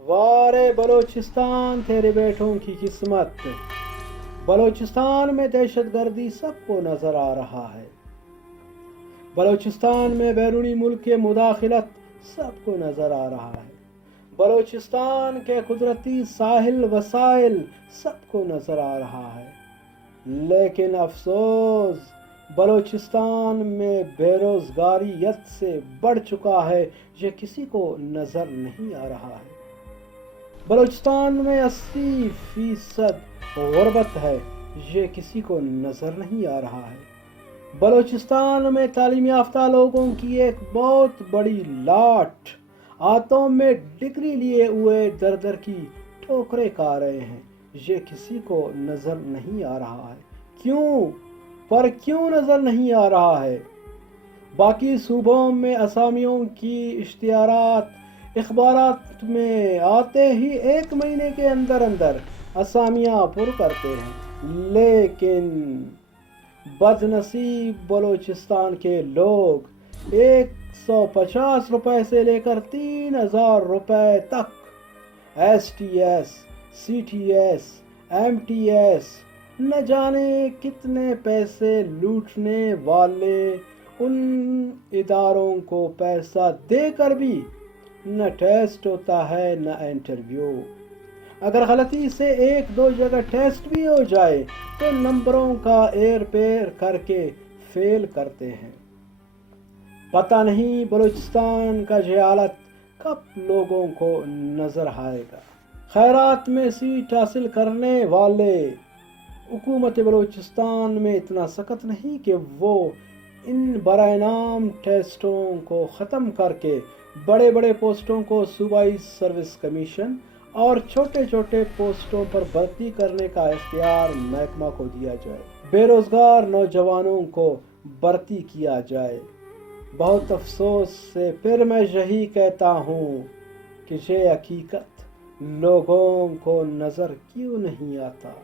वारे बलोचिस्तान तेरे बेटों की किस्मत। बलोचिस्तान में दहशतगर्दी सबको नजर आ रहा है। बलोचिस्तान में बैरूनी मुल्क के मुदाखिलत सबको नजर आ रहा है। बलोचिस्तान के कुदरती साहिल वसाइल सबको नजर आ रहा है। लेकिन अफसोस, बलोचिस्तान में बेरोजगारियत से बढ़ चुका है, ये किसी को नजर नहीं आ रहा है। बलोचिस्तान में 80% गुर्बत है, ये किसी को नजर नहीं आ रहा है। बलोचिस्तान में तालीम याफ्ता लोगों की एक बहुत बड़ी लाट हाथों में डिग्री लिए हुए दर दर की ठोकरें खा रहे हैं, ये किसी को नजर नहीं आ रहा है। क्यों नजर नहीं आ रहा है? बाकी सूबों में असामियों की इश्तिहारात अखबारात में आते ही 1 महीने के अंदर अंदर असामियाँ पुर करते हैं, लेकिन बदनसीब बलोचिस्तान के लोग 150 रुपए से लेकर 3000 रुपए तक STS, CTS, MTS न जाने कितने पैसे लूटने वाले उन इदारों को पैसा देकर भी न टेस्ट होता है न इंटरव्यू। अगर गलती से 1-2 जगह टेस्ट भी हो जाए तो नंबरों का एर पेर करके फेल करते हैं। पता नहीं बलूचिस्तान का जहालत कब लोगों को नजर आएगा। खैरात में सीट हासिल करने वाले हुकूमत बलूचिस्तान में इतना सख्त नहीं कि वो इन बरानाम टेस्टों को ख़त्म करके बड़े बड़े पोस्टों को सूबाई सर्विस कमीशन और छोटे छोटे पोस्टों पर भर्ती करने का इख्तियार महकमा को दिया जाए, बेरोजगार नौजवानों को भर्ती किया जाए। बहुत अफसोस से फिर मैं यही कहता हूँ कि ये हकीकत लोगों को नज़र क्यों नहीं आता।